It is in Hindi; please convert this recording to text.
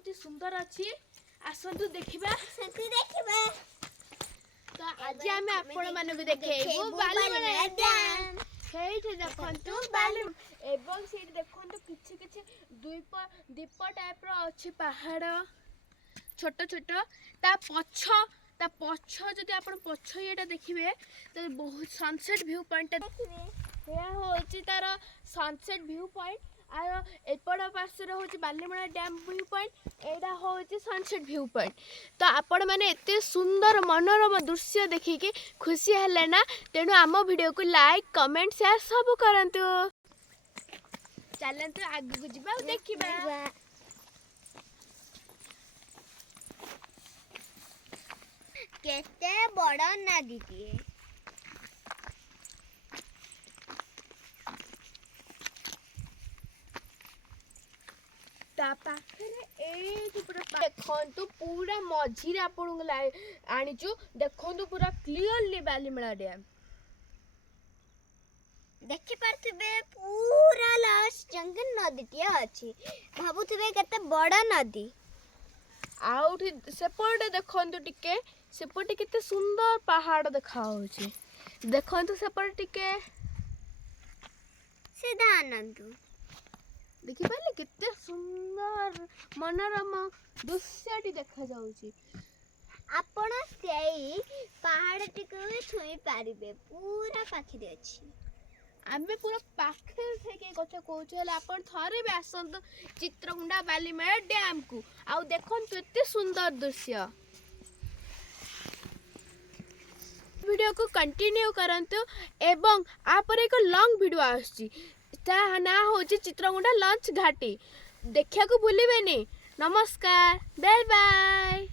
बहुत ही सुंदर अच्छी आसतु देखा तो आज आम आपण मान देखू बालीमेला डैम देखु बाली एवं से देखु किछि किछि दीप टाइप रो अछि पहाड़ छोट छोट ता पछ जदि आपण पछ ये देखिए तो बहुत सनसेट व्यू पॉइंट देखिए यह होची तार सनसेट व्यू पॉइंट आर एपड़ पार्श्व होची बालीमेला डैम व्यू पॉइंट एडा होची सनसेट व्यू पॉइंट तो आपण माने एते सुंदर मनोरम दृश्य देखिके खुशी हले ना तेणु आम वीडियो को लाइक कमेंट शेयर सब करंतु चलंतु आगु जिबा देखिबा केते बड़ नदीटीए देखु पूरा मझी आपण आनीचु देखु पूरा क्लीयरली बालीमेला डैम देखि पारथिबे पूरा लास्ट जंगल नदीटीए अछि भाबुथिबे केते बड़ नदी आउठी सेपटे देखंतु टिके सेपटे केते सुंदर पहाड़ देखा होछि देखंतु सेपटे टिके सीधा आनंदु देखि पाले केते सुंदर मनोरम दृश्यटी देखा जाउछि आपण सेई पहाड़ टिके छुई पारिबे पूरा पाखरे अछि आमे पूरा पाखे থেকে কথা কହୁଛୁ ହେଲେ ଆପଣ ଥରେ ବି ଆସନ୍ତୁ ଚିତ୍ରକୁଣ୍ଡା ବାଲିମେଳା ଡ୍ୟାମ୍ କୁ ଆଉ ଦେଖନ୍ତୁ ଏତେ ସୁନ୍ଦର ଦୃଶ୍ୟ वीडियो को कंटिन्यू करंतु एवं आपर एक लॉन्ग वीडियो आछि ता ना होची चित्रकुंडा लंच घाटी देखिया को भूलिबेनी नमस्कार बाय बाय।